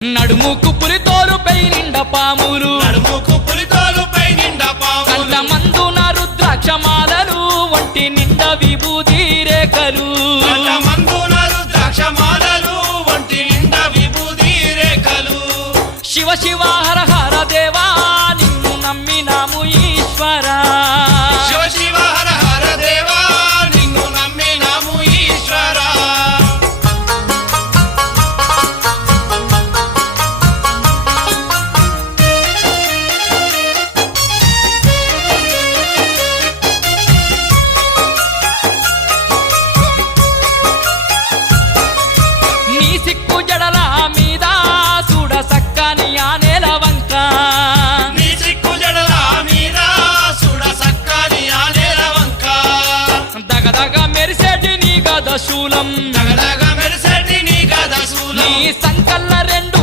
నడుముకు పులితోలుపై నిండా పాములు కంట మందున రుద్రాక్షమాలలు ఒంటి నిండా విభూతి రేఖలు శివ శివ హర